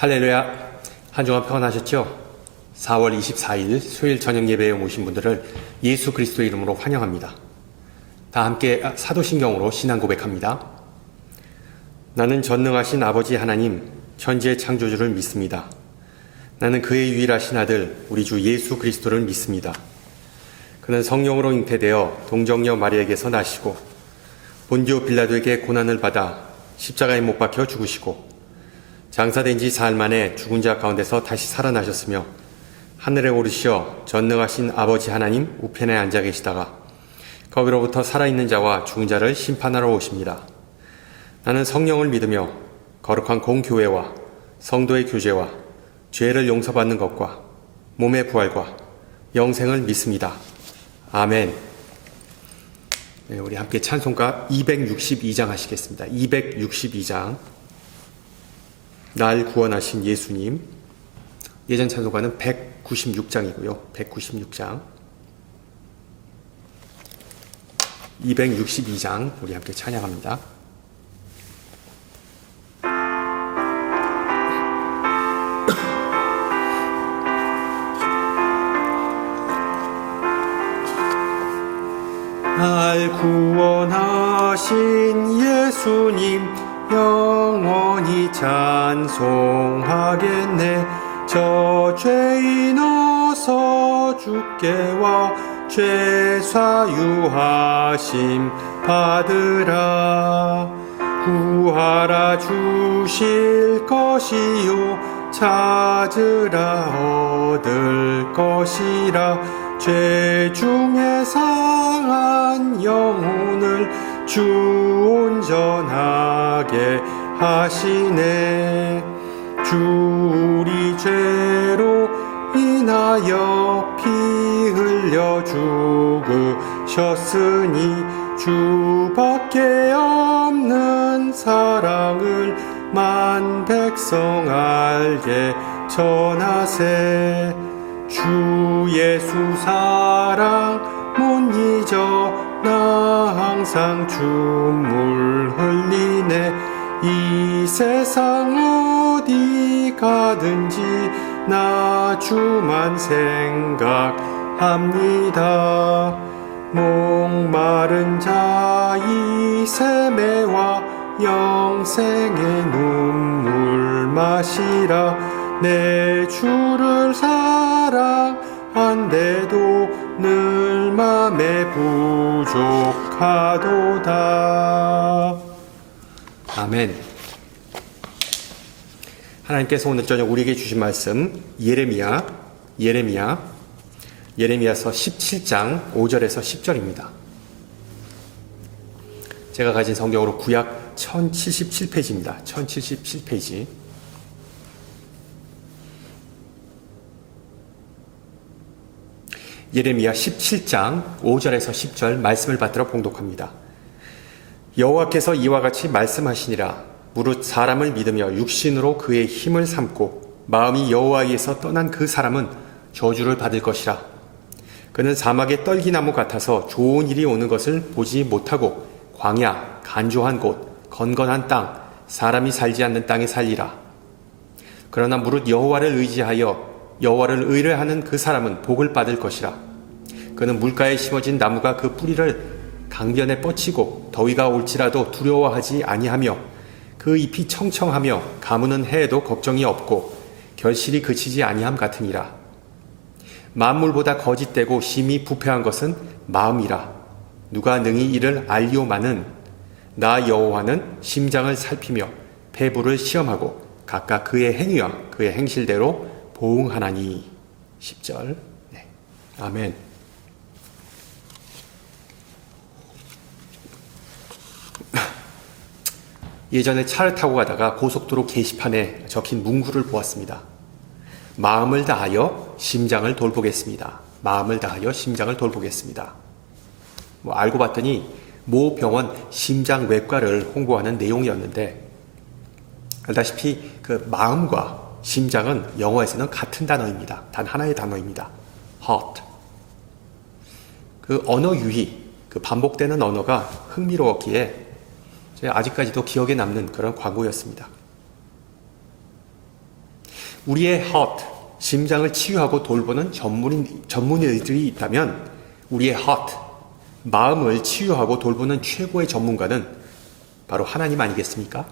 할렐루야. 한 주간 평안하셨죠? 4월 24일 수요일 저녁 예배에 오신 분들을 예수 그리스도의 이름으로 환영합니다. 다 함께 사도신경으로 신앙 고백합니다. 나는 전능하신 아버지 하나님, 천지의 창조주를 믿습니다. 나는 그의 유일하신 아들, 우리 주 예수 그리스도를 믿습니다. 그는 성령으로 잉태되어 동정녀 마리아에게서 나시고 본디오 빌라도에게 고난을 받아 십자가에 못 박혀 죽으시고 장사된 지 사흘 만에 죽은 자 가운데서 다시 살아나셨으며 하늘에 오르시어 전능하신 아버지 하나님 우편에 앉아 계시다가 거기로부터 살아있는 자와 죽은 자를 심판하러 오십니다. 나는 성령을 믿으며 거룩한 공교회와 성도의 교제와 죄를 용서받는 것과 몸의 부활과 영생을 믿습니다. 아멘. 네, 우리 함께 찬송가 262장 하시겠습니다. 262장. 날 구원하신 예수님. 예전 찬송가는 196장이고요. 196장. 262장 우리 함께 찬양합니다. 날 구원하신 예수님 영원히 찬송하겠네. 저 죄인 어서 주께 와 죄 사유하심 받으라. 구하라 주실 것이요 찾으라 얻을 것이라. 죄 중에 상한 영혼을 주 온전하게 하시네. 주 우리 죄로 인하여 피 흘려 죽으셨으니 주밖에 없는 사랑을 만 백성 알게 전하세. 주 예수 사랑 못 잊어 나 항상 주물 흘리네. 이 세상 어디 가든지 나 주만 생각합니다. 목마른 자이 세매와 영생의 눈물 마시라. 내 주를 사랑한데도 늘 맘에 부족하도다. 아멘. 하나님께서 오늘 저녁 우리에게 주신 말씀 예레미야서 17장 5절에서 10절입니다. 제가 가진 성경으로 구약 1077페이지입니다. 1077페이지. 예레미야 17장 5절에서 10절 말씀을 받들어 봉독합니다. 여호와께서 이와 같이 말씀하시니라. 무릇 사람을 믿으며 육신으로 그의 힘을 삼고 마음이 여호와에게서 떠난 그 사람은 저주를 받을 것이라. 그는 사막의 떨기나무 같아서 좋은 일이 오는 것을 보지 못하고 광야, 간조한 곳, 건건한 땅, 사람이 살지 않는 땅에 살리라. 그러나 무릇 여호와를 의지하여 여호와를 의뢰하는 그 사람은 복을 받을 것이라. 그는 물가에 심어진 나무가 그 뿌리를 강변에 뻗치고 더위가 올지라도 두려워하지 아니하며 그 잎이 청청하며 가무는 해에도 걱정이 없고 결실이 그치지 아니함 같으니라. 만물보다 거짓되고 심히 부패한 것은 마음이라. 누가 능히 이를 알리오마는 나 여호와는 심장을 살피며 폐부를 시험하고 각각 그의 행위와 그의 행실대로 보응하나니. 10절. 네. 아멘. 예전에 차를 타고 가다가 고속도로 게시판에 적힌 문구를 보았습니다. 마음을 다하여 심장을 돌보겠습니다. 마음을 다하여 심장을 돌보겠습니다. 알고 봤더니 모 병원 심장외과를 홍보하는 내용이었는데, 알다시피 그 마음과 심장은 영어에서는 같은 단어입니다. 단 하나의 단어입니다. heart. 그 언어 유희, 그 반복되는 언어가 흥미로웠기에 아직까지도 기억에 남는 그런 광고였습니다. 우리의 heart, 심장을 치유하고 돌보는 전문의들이 있다면 우리의 heart, 마음을 치유하고 돌보는 최고의 전문가는 바로 하나님 아니겠습니까?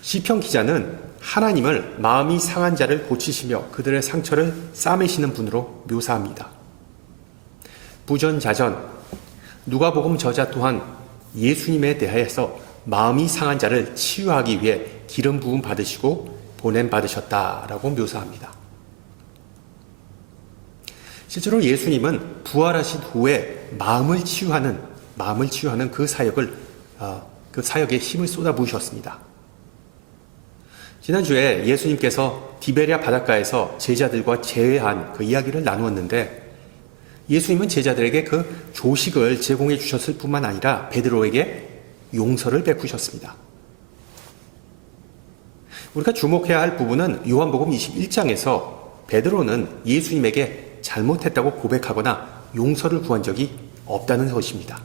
시편 기자는 하나님을 마음이 상한 자를 고치시며 그들의 상처를 싸매시는 분으로 묘사합니다. 부전자전, 누가복음 저자 또한 예수님에 대하여서 마음이 상한 자를 치유하기 위해 기름 부음 받으시고 보냄 받으셨다라고 묘사합니다. 실제로 예수님은 부활하신 후에 마음을 치유하는 그 사역에 힘을 쏟아 부으셨습니다. 지난주에 예수님께서 디베랴 바닷가에서 제자들과 재회한 그 이야기를 나누었는데 예수님은 제자들에게 그 조식을 제공해 주셨을 뿐만 아니라 베드로에게 용서를 베푸셨습니다. 우리가 주목해야 할 부분은 요한복음 21장에서 베드로는 예수님에게 잘못했다고 고백하거나 용서를 구한 적이 없다는 것입니다.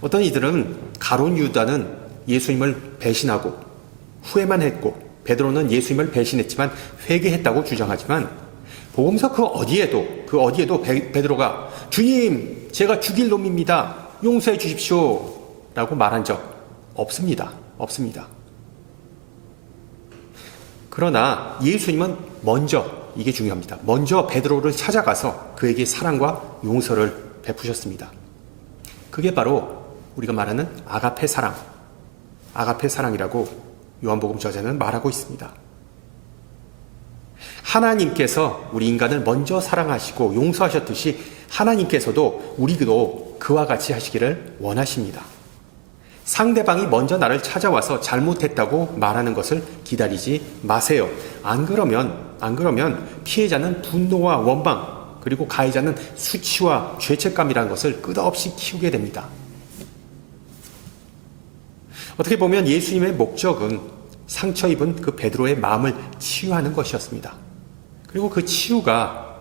어떤 이들은 가룟 유다는 예수님을 배신하고 후회만 했고 베드로는 예수님을 배신했지만 회개했다고 주장하지만 복음서 그 어디에도 베드로가 주님 제가 죽일 놈입니다. 용서해 주십시오 라고 말한 적 없습니다. 그러나 예수님은 이게 중요합니다. 먼저 베드로를 찾아가서 그에게 사랑과 용서를 베푸셨습니다. 그게 바로 우리가 말하는 아가페 사랑이라고 요한복음 저자는 말하고 있습니다. 하나님께서 우리 인간을 먼저 사랑하시고 용서하셨듯이 하나님께서도 우리도 그와 같이 하시기를 원하십니다. 상대방이 먼저 나를 찾아와서 잘못했다고 말하는 것을 기다리지 마세요. 안 그러면 피해자는 분노와 원망 그리고 가해자는 수치와 죄책감이라는 것을 끝없이 키우게 됩니다. 어떻게 보면 예수님의 목적은 상처 입은 그 베드로의 마음을 치유하는 것이었습니다. 그리고 그 치유가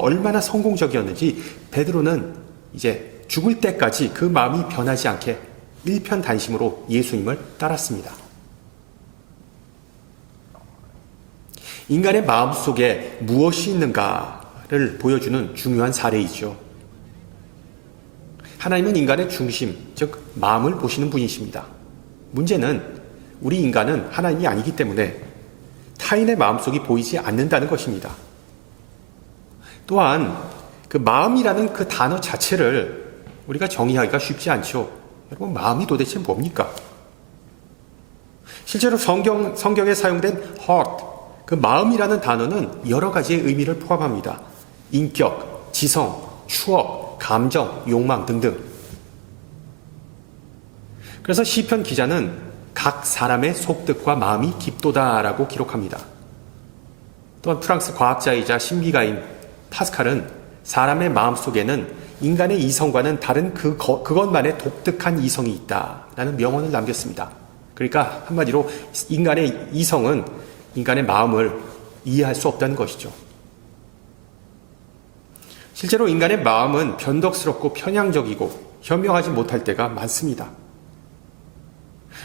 얼마나 성공적이었는지 베드로는 이제 죽을 때까지 그 마음이 변하지 않게 일편단심으로 예수님을 따랐습니다. 인간의 마음 속에 무엇이 있는가를 보여주는 중요한 사례이죠. 하나님은 인간의 중심, 즉 마음을 보시는 분이십니다. 문제는 우리 인간은 하나님이 아니기 때문에 타인의 마음속이 보이지 않는다는 것입니다. 또한 그 마음이라는 그 단어 자체를 우리가 정의하기가 쉽지 않죠. 여러분, 마음이 도대체 뭡니까? 실제로 성경에 사용된 heart, 그 마음이라는 단어는 여러 가지의 의미를 포함합니다. 인격, 지성, 추억, 감정, 욕망 등등. 그래서 시편 기자는 각 사람의 속뜻과 마음이 깊도다라고 기록합니다. 또한 프랑스 과학자이자 신비가인 파스칼은 사람의 마음 속에는 인간의 이성과는 다른 그것만의 독특한 이성이 있다라는 명언을 남겼습니다. 그러니까 한마디로 인간의 이성은 인간의 마음을 이해할 수 없다는 것이죠. 실제로 인간의 마음은 변덕스럽고 편향적이고 현명하지 못할 때가 많습니다.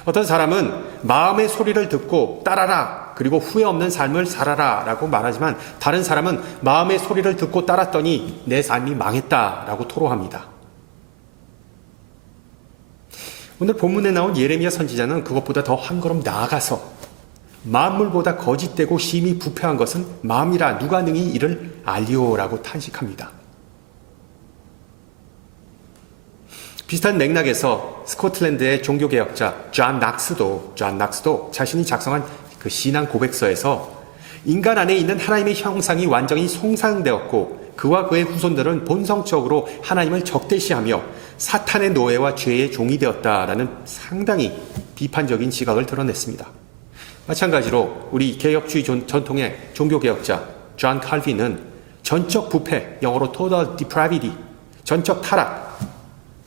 어떤 사람은 마음의 소리를 듣고 따라라 그리고 후회 없는 삶을 살아라 라고 말하지만 다른 사람은 마음의 소리를 듣고 따랐더니 내 삶이 망했다 라고 토로합니다. 오늘 본문에 나온 예레미야 선지자는 그것보다 더 한 걸음 나아가서 만물보다 거짓되고 심히 부패한 것은 마음이라 누가 능히 이를 알리오라고 탄식합니다. 비슷한 맥락에서 스코틀랜드의 종교개혁자 존 낙스도 자신이 작성한 그 신앙 고백서에서 인간 안에 있는 하나님의 형상이 완전히 손상되었고 그와 그의 후손들은 본성적으로 하나님을 적대시하며 사탄의 노예와 죄의 종이 되었다라는 상당히 비판적인 지각을 드러냈습니다. 마찬가지로 우리 개혁주의 전통의 종교개혁자 존 칼빈은 전적 부패, 영어로 total depravity, 전적 타락,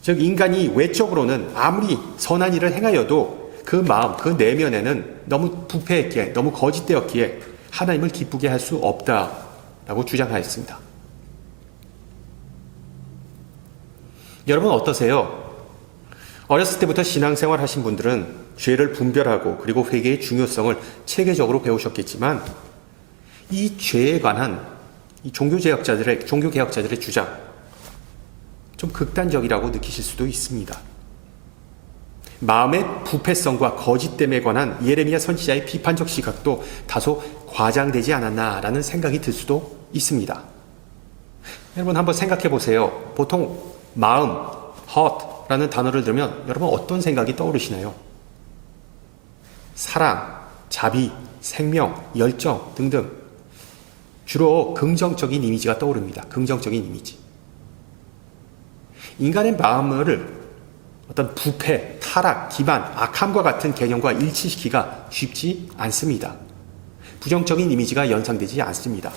즉 인간이 외적으로는 아무리 선한 일을 행하여도 그 마음, 그 내면에는 너무 부패했기에, 너무 거짓되었기에 하나님을 기쁘게 할 수 없다라고 주장하였습니다. 여러분 어떠세요? 어렸을 때부터 신앙생활 하신 분들은 죄를 분별하고 그리고 회개의 중요성을 체계적으로 배우셨겠지만 이 죄에 관한 이 종교개혁자들의 주장, 좀 극단적이라고 느끼실 수도 있습니다. 마음의 부패성과 거짓됨에 관한 예레미야 선지자의 비판적 시각도 다소 과장되지 않았나라는 생각이 들 수도 있습니다. 여러분 한번 생각해 보세요. 보통 마음, heart라는 단어를 들으면 여러분 어떤 생각이 떠오르시나요? 사랑, 자비, 생명, 열정 등등 주로 긍정적인 이미지가 떠오릅니다. 긍정적인 이미지. 인간의 마음을 어떤 부패, 타락, 기만, 악함과 같은 개념과 일치시키기가 쉽지 않습니다. 부정적인 이미지가 연상되지 않습니다.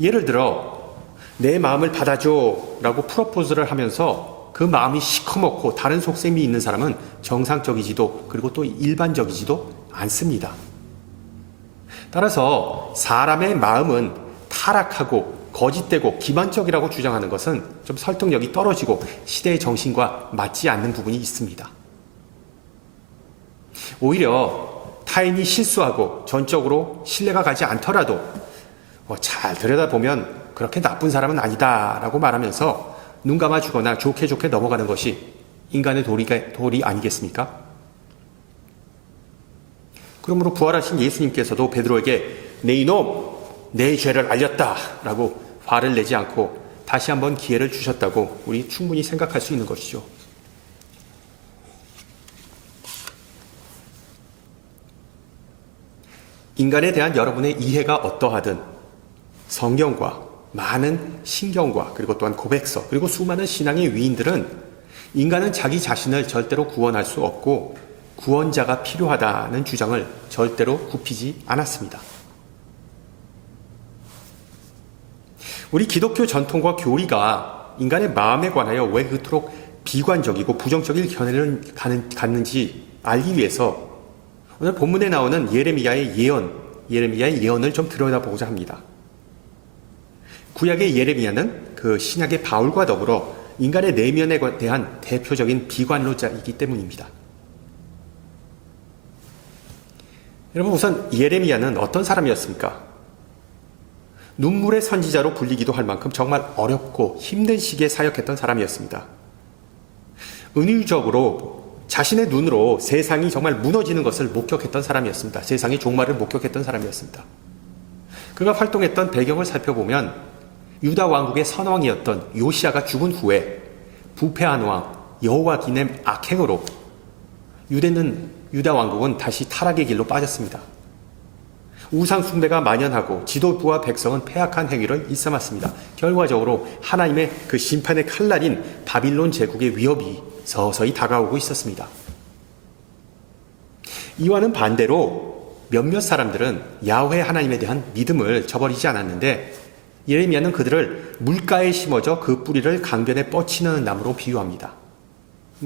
예를 들어 내 마음을 받아줘 라고 프로포즈를 하면서 그 마음이 시커멓고 다른 속셈이 있는 사람은 정상적이지도 그리고 또 일반적이지도 않습니다. 따라서 사람의 마음은 타락하고 거짓되고 기만적이라고 주장하는 것은 좀 설득력이 떨어지고 시대의 정신과 맞지 않는 부분이 있습니다. 오히려 타인이 실수하고 전적으로 신뢰가 가지 않더라도 잘 들여다보면 그렇게 나쁜 사람은 아니다라고 말하면서 눈 감아주거나 좋게 넘어가는 것이 인간의 도리 아니겠습니까? 그러므로 부활하신 예수님께서도 베드로에게 내 이놈! 내 죄를 알렸다 라고 화를 내지 않고 다시 한번 기회를 주셨다고 우리 충분히 생각할 수 있는 것이죠. 인간에 대한 여러분의 이해가 어떠하든 성경과 많은 신경과 그리고 또한 고백서 그리고 수많은 신앙의 위인들은 인간은 자기 자신을 절대로 구원할 수 없고 구원자가 필요하다는 주장을 절대로 굽히지 않았습니다. 우리 기독교 전통과 교리가 인간의 마음에 관하여 왜 그토록 비관적이고 부정적인 견해를 갖는지 알기 위해서 오늘 본문에 나오는 예레미야의 예언을 좀 들여다보고자 합니다. 구약의 예레미야는 그 신약의 바울과 더불어 인간의 내면에 대한 대표적인 비관론자이기 때문입니다. 여러분 우선 예레미야는 어떤 사람이었습니까? 눈물의 선지자로 불리기도 할 만큼 정말 어렵고 힘든 시기에 사역했던 사람이었습니다. 은유적으로 자신의 눈으로 세상이 정말 무너지는 것을 목격했던 사람이었습니다. 세상의 종말을 목격했던 사람이었습니다. 그가 활동했던 배경을 살펴보면 유다 왕국의 선왕이었던 요시아가 죽은 후에 부패한 왕 여호와긴의 악행으로 유다 왕국은 다시 타락의 길로 빠졌습니다. 우상 숭배가 만연하고 지도부와 백성은 패악한 행위를 일삼았습니다. 결과적으로 하나님의 그 심판의 칼날인 바빌론 제국의 위협이 서서히 다가오고 있었습니다. 이와는 반대로 몇몇 사람들은 야훼 하나님에 대한 믿음을 저버리지 않았는데 예레미야는 그들을 물가에 심어져 그 뿌리를 강변에 뻗치는 나무로 비유합니다.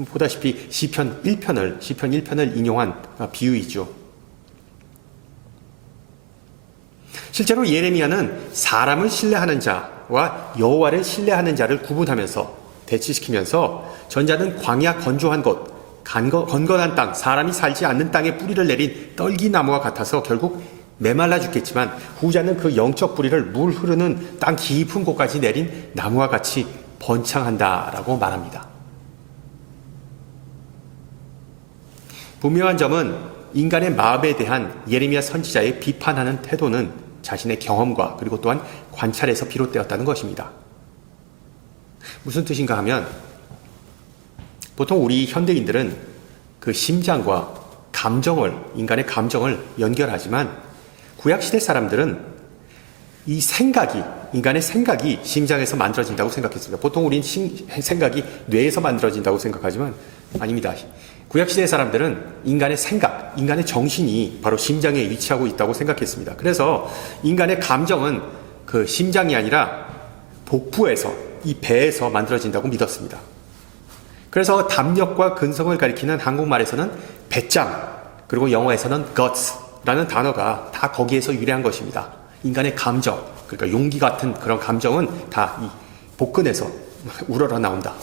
보다시피 시편 1편을 인용한 비유이죠. 실제로 예레미야는 사람을 신뢰하는 자와 여호와를 신뢰하는 자를 구분하면서 대치시키면서 전자는 광야 건조한 곳, 건건한 땅, 사람이 살지 않는 땅에 뿌리를 내린 떨기나무와 같아서 결국 메말라 죽겠지만 후자는 그 영적 뿌리를 물 흐르는 땅 깊은 곳까지 내린 나무와 같이 번창한다라고 말합니다. 분명한 점은 인간의 마음에 대한 예레미야 선지자의 비판하는 태도는 자신의 경험과 그리고 또한 관찰에서 비롯되었다는 것입니다. 무슨 뜻인가 하면 보통 우리 현대인들은 그 심장과 인간의 감정을 연결하지만 구약시대 사람들은 인간의 생각이 심장에서 만들어진다고 생각했습니다. 보통 우린 생각이 뇌에서 만들어진다고 생각하지만 아닙니다. 구약시대 사람들은 인간의 생각, 인간의 정신이 바로 심장에 위치하고 있다고 생각했습니다. 그래서 인간의 감정은 그 심장이 아니라 복부에서, 이 배에서 만들어진다고 믿었습니다. 그래서 담력과 근성을 가리키는 한국말에서는 배짱, 그리고 영어에서는 guts라는 단어가 다 거기에서 유래한 것입니다. 인간의 감정, 그러니까 용기 같은 그런 감정은 다 이 복근에서 우러러 나온다.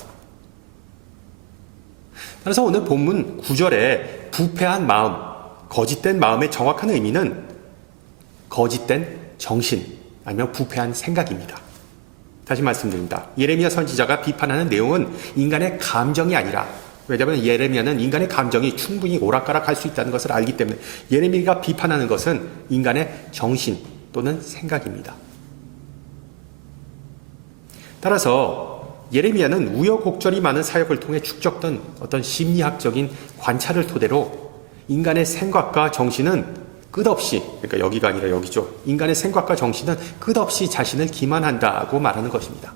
따라서 오늘 본문 9절에 부패한 마음, 거짓된 마음의 정확한 의미는 거짓된 정신 아니면 부패한 생각입니다. 다시 말씀드립니다. 예레미야 선지자가 비판하는 내용은 인간의 감정이 아니라, 왜냐하면 예레미야는 인간의 감정이 충분히 오락가락할 수 있다는 것을 알기 때문에 예레미야가 비판하는 것은 인간의 정신 또는 생각입니다. 따라서 예레미야는 우여곡절이 많은 사역을 통해 축적된 어떤 심리학적인 관찰을 토대로 인간의 생각과 정신은 끝없이, 그러니까 여기가 아니라 여기죠. 인간의 생각과 정신은 끝없이 자신을 기만한다고 말하는 것입니다.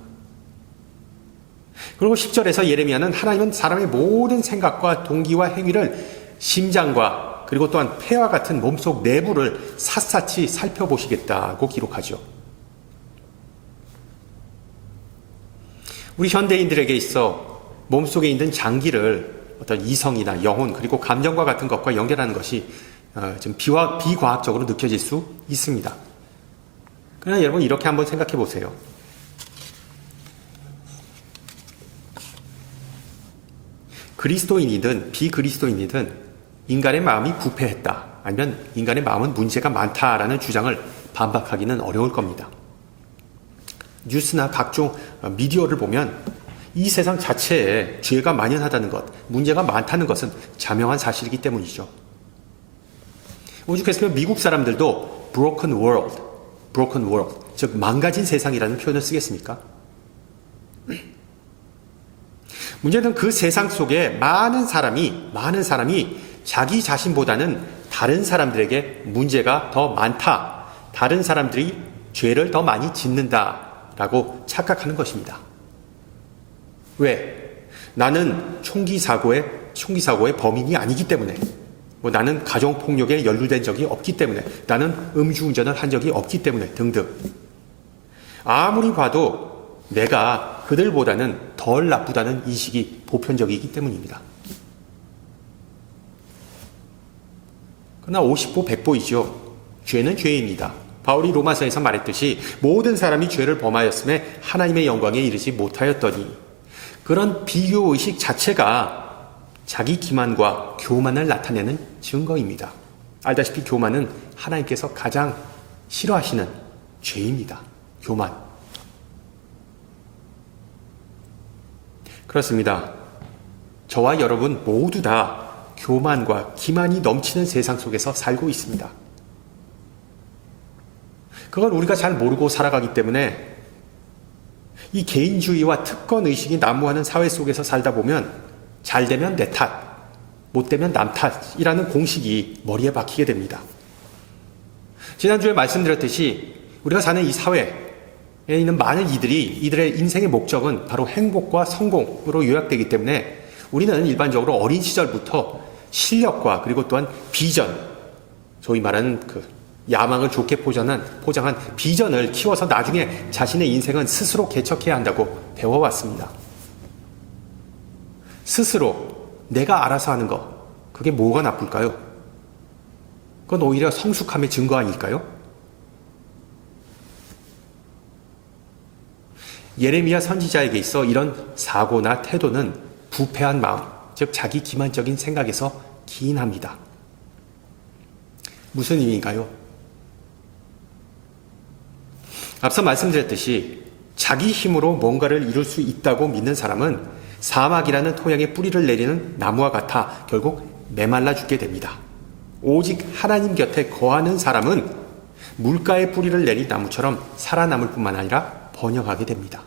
그리고 10절에서 예레미야는 하나님은 사람의 모든 생각과 동기와 행위를 심장과 그리고 또한 폐와 같은 몸속 내부를 샅샅이 살펴보시겠다고 기록하죠. 우리 현대인들에게 있어 몸속에 있는 장기를 어떤 이성이나 영혼 그리고 감정과 같은 것과 연결하는 것이 좀 비과학적으로 느껴질 수 있습니다. 그러나 여러분 이렇게 한번 생각해 보세요. 그리스도인이든 비그리스도인이든 인간의 마음이 부패했다, 아니면 인간의 마음은 문제가 많다라는 주장을 반박하기는 어려울 겁니다. 뉴스나 각종 미디어를 보면 이 세상 자체에 죄가 만연하다는 것, 문제가 많다는 것은 자명한 사실이기 때문이죠. 오죽했으면 미국 사람들도 broken world, 즉 망가진 세상이라는 표현을 쓰겠습니까? 문제는 그 세상 속에 많은 사람이 자기 자신보다는 다른 사람들에게 문제가 더 많다, 다른 사람들이 죄를 더 많이 짓는다라고 착각하는 것입니다. 왜? 나는 총기 사고의 범인이 아니기 때문에, 나는 가정폭력에 연루된 적이 없기 때문에, 나는 음주운전을 한 적이 없기 때문에 등등. 아무리 봐도 내가 그들보다는 덜 나쁘다는 인식이 보편적이기 때문입니다. 그러나 50보 100보이죠. 죄는 죄입니다. 바울이 로마서에서 말했듯이 모든 사람이 죄를 범하였음에 하나님의 영광에 이르지 못하였더니, 그런 비교의식 자체가 자기 기만과 교만을 나타내는 증거입니다. 알다시피 교만은 하나님께서 가장 싫어하시는 죄입니다. 교만. 그렇습니다. 저와 여러분 모두 다 교만과 기만이 넘치는 세상 속에서 살고 있습니다. 그걸 우리가 잘 모르고 살아가기 때문에 이 개인주의와 특권의식이 난무하는 사회 속에서 살다 보면 잘 되면 내 탓, 못 되면 남 탓이라는 공식이 머리에 박히게 됩니다. 지난주에 말씀드렸듯이 우리가 사는 이 사회에 있는 많은 이들의 인생의 목적은 바로 행복과 성공으로 요약되기 때문에 우리는 일반적으로 어린 시절부터 실력과 그리고 또한 비전, 소위 말하는 야망을 좋게 포장한 비전을 키워서 나중에 자신의 인생은 스스로 개척해야 한다고 배워왔습니다. 스스로 내가 알아서 하는 거, 그게 뭐가 나쁠까요? 그건 오히려 성숙함의 증거 아닐까요? 예레미야 선지자에게 있어 이런 사고나 태도는 부패한 마음, 즉 자기 기만적인 생각에서 기인합니다. 무슨 의미인가요? 앞서 말씀드렸듯이 자기 힘으로 뭔가를 이룰 수 있다고 믿는 사람은 사막이라는 토양에 뿌리를 내리는 나무와 같아 결국 메말라 죽게 됩니다. 오직 하나님 곁에 거하는 사람은 물가에 뿌리를 내린 나무처럼 살아남을 뿐만 아니라 번영하게 됩니다.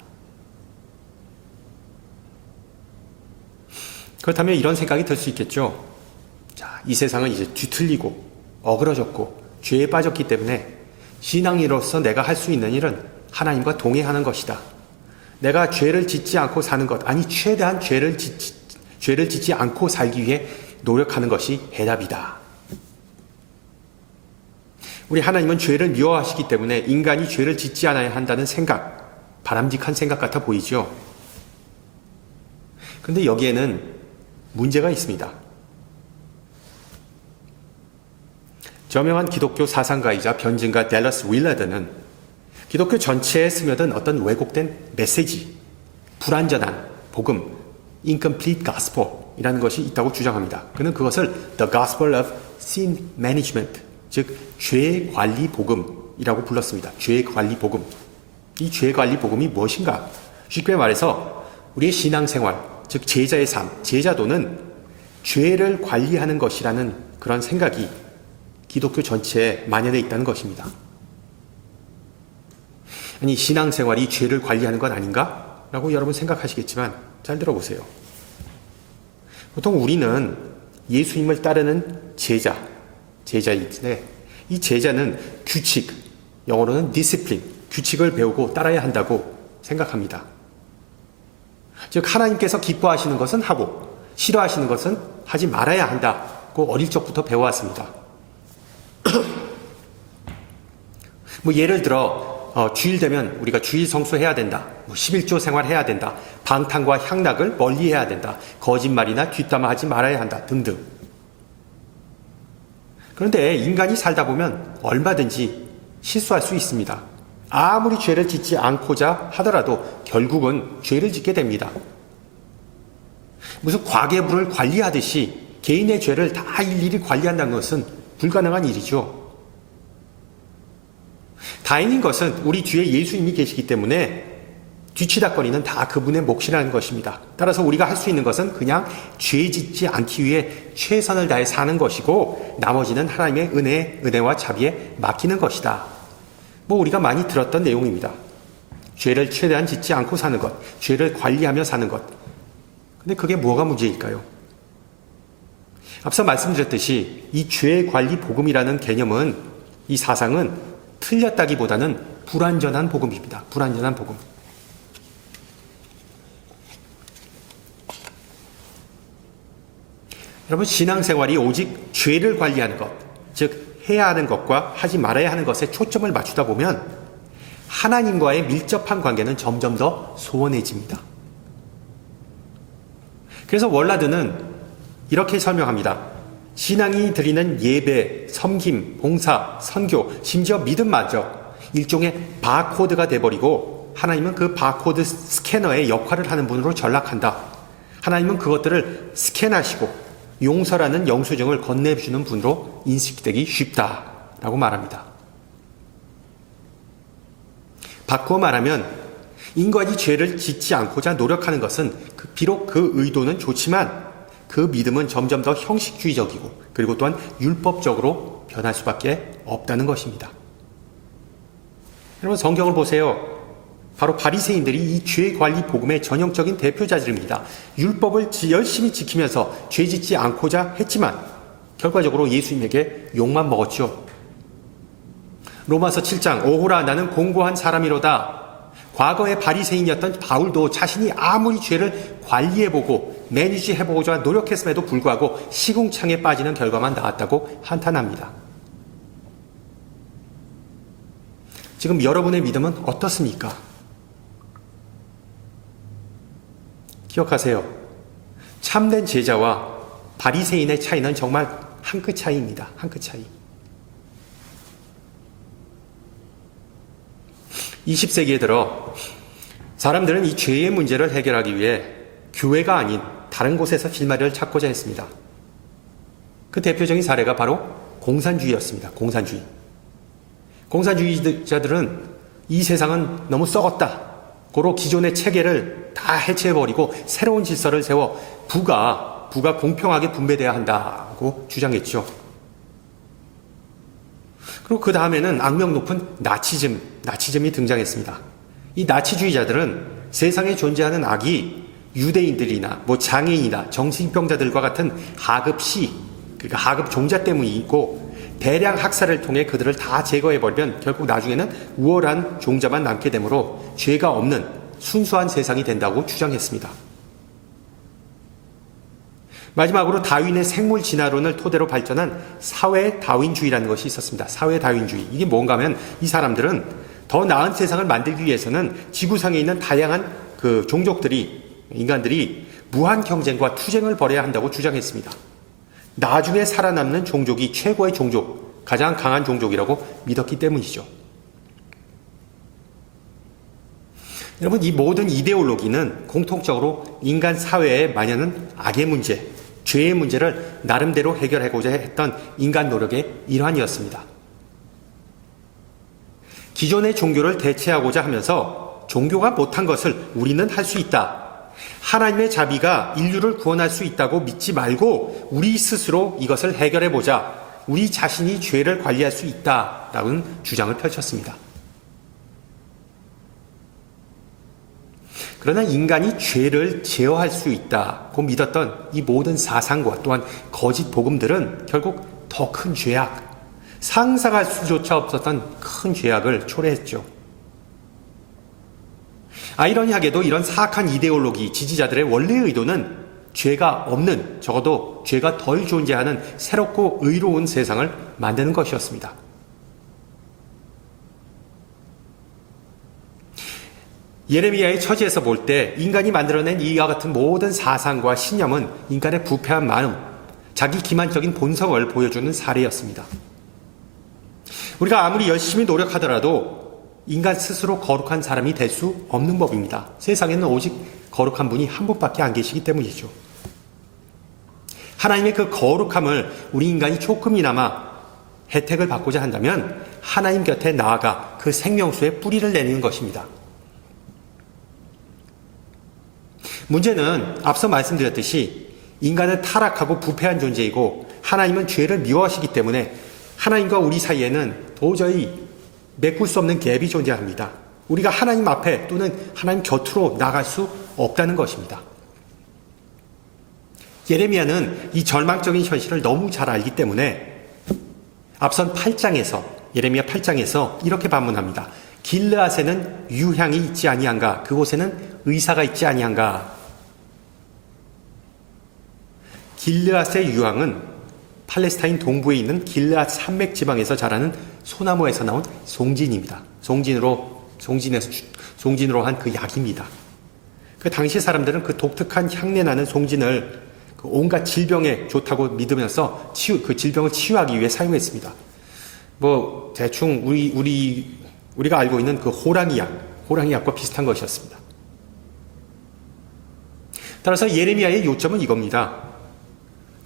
그렇다면 이런 생각이 들 수 있겠죠. 자, 이 세상은 이제 뒤틀리고 어그러졌고 죄에 빠졌기 때문에 신앙인으로서 내가 할 수 있는 일은 하나님과 동행하는 것이다. 내가 죄를 짓지 않고 사는 것, 아니 최대한 죄를 짓지 않고 살기 위해 노력하는 것이 해답이다. 우리 하나님은 죄를 미워하시기 때문에 인간이 죄를 짓지 않아야 한다는 생각, 바람직한 생각 같아 보이죠. 그런데 여기에는 문제가 있습니다. 저명한 기독교 사상가이자 변증가 댈러스 윌라드는 기독교 전체에 스며든 어떤 왜곡된 메시지, 불완전한 복음, incomplete gospel이라는 것이 있다고 주장합니다. 그는 그것을 the gospel of sin management, 즉 죄 관리 복음이라고 불렀습니다. 죄 관리 복음. 이 죄 관리 복음이 무엇인가? 쉽게 말해서 우리의 신앙생활, 즉 제자의 삶, 제자도는 죄를 관리하는 것이라는 그런 생각이 기독교 전체에 만연해 있다는 것입니다. 아니, 신앙생활이 죄를 관리하는 것 아닌가? 라고 여러분 생각하시겠지만 잘 들어보세요. 보통 우리는 예수님을 따르는 제자인데 이 제자는 규칙, 영어로는 discipline, 규칙을 배우고 따라야 한다고 생각합니다. 즉 하나님께서 기뻐하시는 것은 하고 싫어하시는 것은 하지 말아야 한다고 어릴 적부터 배워왔습니다. 뭐 예를 들어 주일 되면 우리가 주일 성수해야 된다, 11조 생활해야 된다, 방탕과 향락을 멀리해야 된다, 거짓말이나 뒷담화하지 말아야 한다 등등. 그런데 인간이 살다 보면 얼마든지 실수할 수 있습니다. 아무리 죄를 짓지 않고자 하더라도 결국은 죄를 짓게 됩니다. 무슨 과계부를 관리하듯이 개인의 죄를 다 일일이 관리한다는 것은 불가능한 일이죠. 다행인 것은 우리 뒤에 예수님이 계시기 때문에 뒤치다거리는 다 그분의 몫이라는 것입니다. 따라서 우리가 할 수 있는 것은 그냥 죄 짓지 않기 위해 최선을 다해 사는 것이고 나머지는 하나님의 은혜와 자비에 맡기는 것이다. 뭐 우리가 많이 들었던 내용입니다. 죄를 최대한 짓지 않고 사는 것, 죄를 관리하며 사는 것. 근데 그게 뭐가 문제일까요? 앞서 말씀드렸듯이 이 죄 관리 복음이라는 개념은, 이 사상은 틀렸다기보다는 불완전한 복음입니다. 불완전한 복음. 여러분, 신앙생활이 오직 죄를 관리하는 것, 즉 해야 하는 것과 하지 말아야 하는 것에 초점을 맞추다 보면 하나님과의 밀접한 관계는 점점 더 소원해집니다. 그래서 월라드는 이렇게 설명합니다. 신앙이 드리는 예배, 섬김, 봉사, 선교, 심지어 믿음마저 일종의 바코드가 돼버리고 하나님은 그 바코드 스캐너의 역할을 하는 분으로 전락한다. 하나님은 그것들을 스캔하시고 용서라는 영수증을 건네주는 분으로 인식되기 쉽다라고 말합니다. 바꾸어 말하면 인간이 죄를 짓지 않고자 노력하는 것은 비록 그 의도는 좋지만 그 믿음은 점점 더 형식주의적이고 그리고 또한 율법적으로 변할 수밖에 없다는 것입니다. 여러분, 성경을 보세요. 바로 바리새인들이 이 죄 관리 복음의 전형적인 대표자들입니다. 율법을 열심히 지키면서 죄 짓지 않고자 했지만 결과적으로 예수님에게 욕만 먹었죠. 로마서 7장 오호라 나는 공고한 사람이로다. 과거의 바리새인이었던 바울도 자신이 아무리 죄를 관리해보고 매니지해보고자 노력했음에도 불구하고 시궁창에 빠지는 결과만 나왔다고 한탄합니다. 지금 여러분의 믿음은 어떻습니까? 기억하세요. 참된 제자와 바리새인의 차이는 정말 한 끗 차이입니다. 한 끗 차이. 20세기에 들어 사람들은 이 죄의 문제를 해결하기 위해 교회가 아닌 다른 곳에서 실마리를 찾고자 했습니다. 그 대표적인 사례가 바로 공산주의였습니다. 공산주의. 공산주의자들은 이 세상은 너무 썩었다. 고로 기존의 체계를 다 해체해버리고 새로운 질서를 세워 부가 공평하게 분배돼야 한다고 주장했죠. 그리고 그 다음에는 악명 높은 나치즘이 등장했습니다. 이 나치주의자들은 세상에 존재하는 악이 유대인들이나 장애인이나 정신병자들과 같은 그러니까 하급 종자 때문이고 대량 학살을 통해 그들을 다 제거해버리면 결국 나중에는 우월한 종자만 남게 되므로 죄가 없는 순수한 세상이 된다고 주장했습니다. 마지막으로 다윈의 생물 진화론을 토대로 발전한 사회 다윈주의라는 것이 있었습니다. 사회 다윈주의. 이게 뭔가 하면 이 사람들은 더 나은 세상을 만들기 위해서는 지구상에 있는 다양한 인간들이 무한 경쟁과 투쟁을 벌여야 한다고 주장했습니다. 나중에 살아남는 종족이 최고의 종족, 가장 강한 종족이라고 믿었기 때문이죠. 여러분, 이 모든 이데올로기는 공통적으로 인간 사회에 만연한 악의 문제, 죄의 문제를 나름대로 해결하고자 했던 인간 노력의 일환이었습니다. 기존의 종교를 대체하고자 하면서 종교가 못한 것을 우리는 할 수 있다. 하나님의 자비가 인류를 구원할 수 있다고 믿지 말고 우리 스스로 이것을 해결해보자. 우리 자신이 죄를 관리할 수 있다라는 주장을 펼쳤습니다. 그러나 인간이 죄를 제어할 수 있다고 믿었던 이 모든 사상과 또한 거짓 복음들은 결국 더 큰 죄악, 상상할 수조차 없었던 큰 죄악을 초래했죠. 아이러니하게도 이런 사악한 이데올로기 지지자들의 원래 의도는 죄가 없는, 적어도 죄가 덜 존재하는 새롭고 의로운 세상을 만드는 것이었습니다. 예레미야의 처지에서 볼 때 인간이 만들어낸 이와 같은 모든 사상과 신념은 인간의 부패한 마음, 자기 기만적인 본성을 보여주는 사례였습니다. 우리가 아무리 열심히 노력하더라도 인간 스스로 거룩한 사람이 될 수 없는 법입니다. 세상에는 오직 거룩한 분이 한 분밖에 안 계시기 때문이죠. 하나님의 그 거룩함을 우리 인간이 조금이나마 혜택을 받고자 한다면 하나님 곁에 나아가 그 생명수에 뿌리를 내리는 것입니다. 문제는 앞서 말씀드렸듯이 인간은 타락하고 부패한 존재이고 하나님은 죄를 미워하시기 때문에 하나님과 우리 사이에는 도저히 메꿀 수 없는 갭이 존재합니다. 우리가 하나님 앞에 또는 하나님 곁으로 나갈 수 없다는 것입니다. 예레미야는 이 절망적인 현실을 너무 잘 알기 때문에 앞선 8장에서 예레미야 8장에서 이렇게 반문합니다. 길르앗에는 유향이 있지 아니한가? 그곳에는 의사가 있지 아니한가? 길르앗의 유향은 팔레스타인 동부에 있는 길르앗 산맥 지방에서 자라는 소나무에서 나온 송진입니다. 송진으로 한 그 약입니다. 그 당시 사람들은 그 독특한 향내 나는 송진을 그 온갖 질병에 좋다고 믿으면서 그 질병을 치유하기 위해 사용했습니다. 뭐 대충 우리가 알고 있는 그 호랑이약과 비슷한 것이었습니다. 따라서 예레미야의 요점은 이겁니다.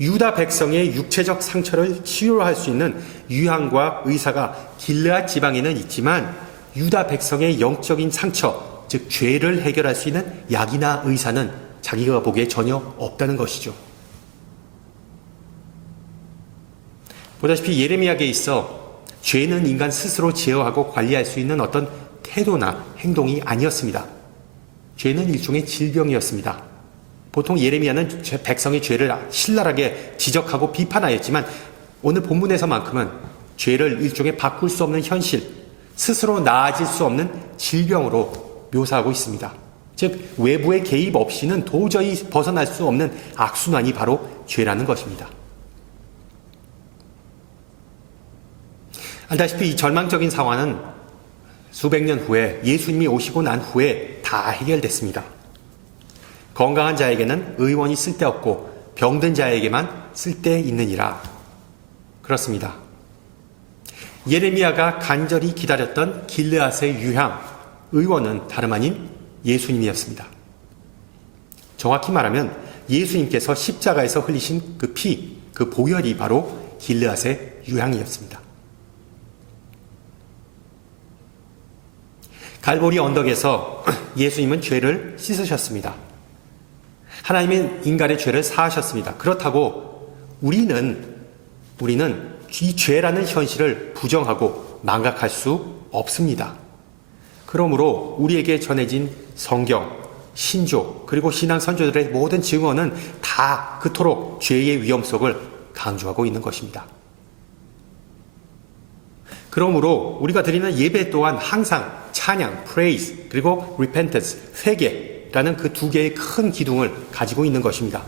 유다 백성의 육체적 상처를 치유할 수 있는 유향과 의사가 길르앗 지방에는 있지만 유다 백성의 영적인 상처, 즉 죄를 해결할 수 있는 약이나 의사는 자기가 보기에 전혀 없다는 것이죠. 보다시피 예레미야에 있어 죄는 인간 스스로 제어하고 관리할 수 있는 어떤 태도나 행동이 아니었습니다. 죄는 일종의 질병이었습니다. 보통 예레미야는 백성의 죄를 신랄하게 지적하고 비판하였지만 오늘 본문에서만큼은 죄를 일종의 바꿀 수 없는 현실, 스스로 나아질 수 없는 질병으로 묘사하고 있습니다. 즉 외부의 개입 없이는 도저히 벗어날 수 없는 악순환이 바로 죄라는 것입니다. 알다시피 이 절망적인 상황은 수백 년 후에 예수님이 오시고 난 후에 다 해결됐습니다. 건강한 자에게는 의원이 쓸데없고 병든 자에게만 쓸데있느니라. 그렇습니다. 예레미야가 간절히 기다렸던 길르앗의 유향, 의원은 다름 아닌 예수님이었습니다. 정확히 말하면 예수님께서 십자가에서 흘리신 그 피, 그 보혈이 바로 길르앗의 유향이었습니다. 갈보리 언덕에서 예수님은 죄를 씻으셨습니다. 하나님은 인간의 죄를 사하셨습니다. 그렇다고 우리는 이 죄라는 현실을 부정하고 망각할 수 없습니다. 그러므로 우리에게 전해진 성경, 신조, 그리고 신앙 선조들의 모든 증언은 다 그토록 죄의 위험성을 강조하고 있는 것입니다. 그러므로 우리가 드리는 예배 또한 항상 찬양, praise, 그리고 repentance, 회개라는 그 두 개의 큰 기둥을 가지고 있는 것입니다.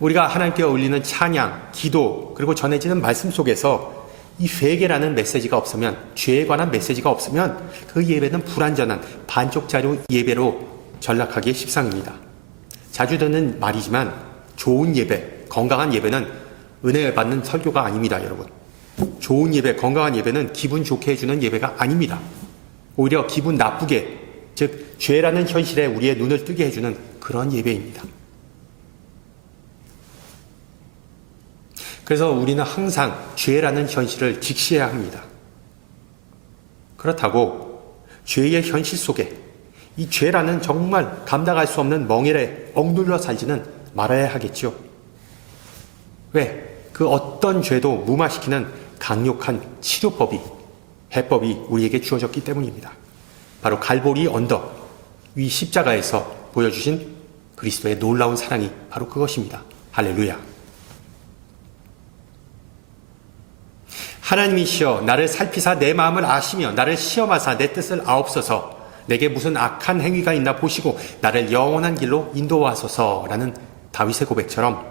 우리가 하나님께 올리는 찬양, 기도, 그리고 전해지는 말씀 속에서 이 회개라는 메시지가 없으면, 죄에 관한 메시지가 없으면 그 예배는 불완전한 반쪽짜리 예배로 전락하기 십상입니다. 자주 듣는 말이지만 좋은 예배, 건강한 예배는 은혜를 받는 설교가 아닙니다, 여러분. 좋은 예배, 건강한 예배는 기분 좋게 해주는 예배가 아닙니다. 오히려 기분 나쁘게, 즉 죄라는 현실에 우리의 눈을 뜨게 해주는 그런 예배입니다. 그래서 우리는 항상 죄라는 현실을 직시해야 합니다. 그렇다고 죄의 현실 속에 이 죄라는 정말 감당할 수 없는 멍에를 억눌러 살지는 말아야 하겠죠. 왜? 그 어떤 죄도 무마시키는 강력한 치료법이, 해법이 우리에게 주어졌기 때문입니다. 바로 갈보리 언덕 위 십자가에서 보여주신 그리스도의 놀라운 사랑이 바로 그것입니다. 할렐루야. 하나님이시여 나를 살피사 내 마음을 아시며 나를 시험하사 내 뜻을 아옵소서. 내게 무슨 악한 행위가 있나 보시고 나를 영원한 길로 인도하소서라는 다윗의 고백처럼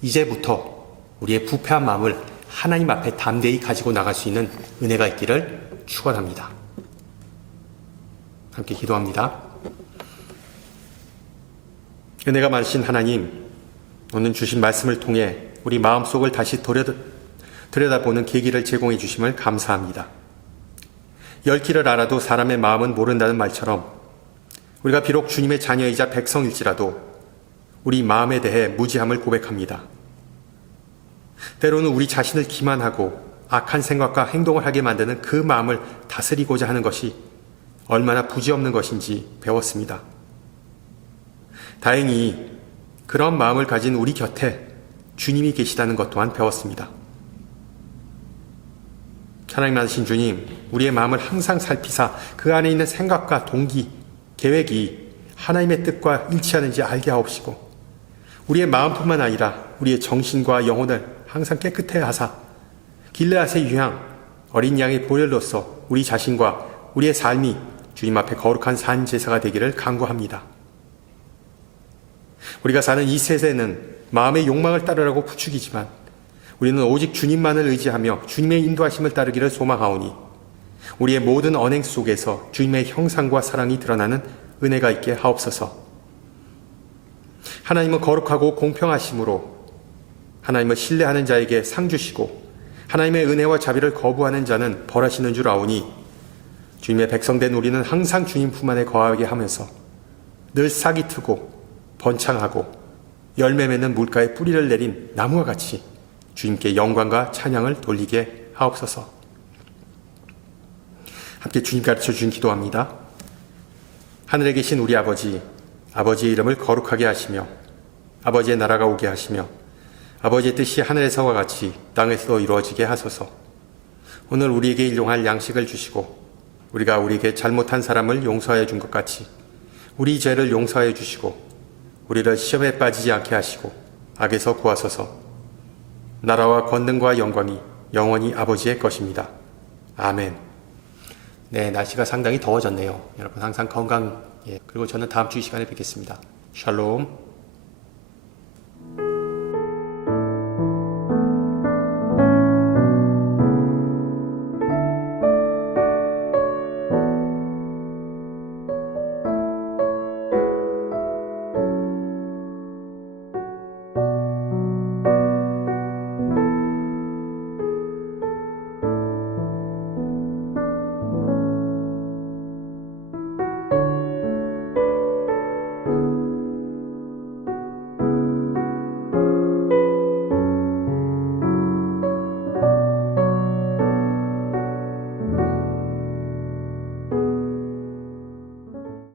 이제부터 우리의 부패한 마음을 하나님 앞에 담대히 가지고 나갈 수 있는 은혜가 있기를 축원합니다. 함께 기도합니다. 은혜가 많으신 하나님, 오늘 주신 말씀을 통해 우리 마음속을 다시 들여다보는 계기를 제공해 주심을 감사합니다. 열 길을 알아도 사람의 마음은 모른다는 말처럼 우리가 비록 주님의 자녀이자 백성일지라도 우리 마음에 대해 무지함을 고백합니다. 때로는 우리 자신을 기만하고 악한 생각과 행동을 하게 만드는 그 마음을 다스리고자 하는 것이 얼마나 부지없는 것인지 배웠습니다. 다행히 그런 마음을 가진 우리 곁에 주님이 계시다는 것 또한 배웠습니다. 하나님 많으신 주님, 우리의 마음을 항상 살피사 그 안에 있는 생각과 동기, 계획이 하나님의 뜻과 일치하는지 알게 하옵시고 우리의 마음뿐만 아니라 우리의 정신과 영혼을 항상 깨끗해 하사 길르앗의 유향, 어린 양의 보혈로서 우리 자신과 우리의 삶이 주님 앞에 거룩한 산 제사가 되기를 간구합니다. 우리가 사는 이 세대는 마음의 욕망을 따르라고 부추기지만 우리는 오직 주님만을 의지하며 주님의 인도하심을 따르기를 소망하오니 우리의 모든 언행 속에서 주님의 형상과 사랑이 드러나는 은혜가 있게 하옵소서. 하나님은 거룩하고 공평하심으로 하나님을 신뢰하는 자에게 상 주시고 하나님의 은혜와 자비를 거부하는 자는 벌하시는 줄 아오니 주님의 백성된 우리는 항상 주님 품 안에 거하게 하면서 늘 싹이 트고 번창하고 열매 맺는 물가에 뿌리를 내린 나무와 같이 주님께 영광과 찬양을 돌리게 하옵소서. 함께 주님 가르쳐 주신 기도합니다. 하늘에 계신 우리 아버지, 아버지의 이름을 거룩하게 하시며 아버지의 나라가 오게 하시며 아버지의 뜻이 하늘에서와 같이 땅에서도 이루어지게 하소서. 오늘 우리에게 일용할 양식을 주시고 우리가 우리에게 잘못한 사람을 용서하여 준 것 같이 우리 죄를 용서하여 주시고 우리를 시험에 빠지지 않게 하시고 악에서 구하소서. 나라와 권능과 영광이 영원히 아버지의 것입니다. 아멘. 네, 날씨가 상당히 더워졌네요. 여러분 항상 건강, 그리고 저는 다음 주 이 시간에 뵙겠습니다. 샬롬.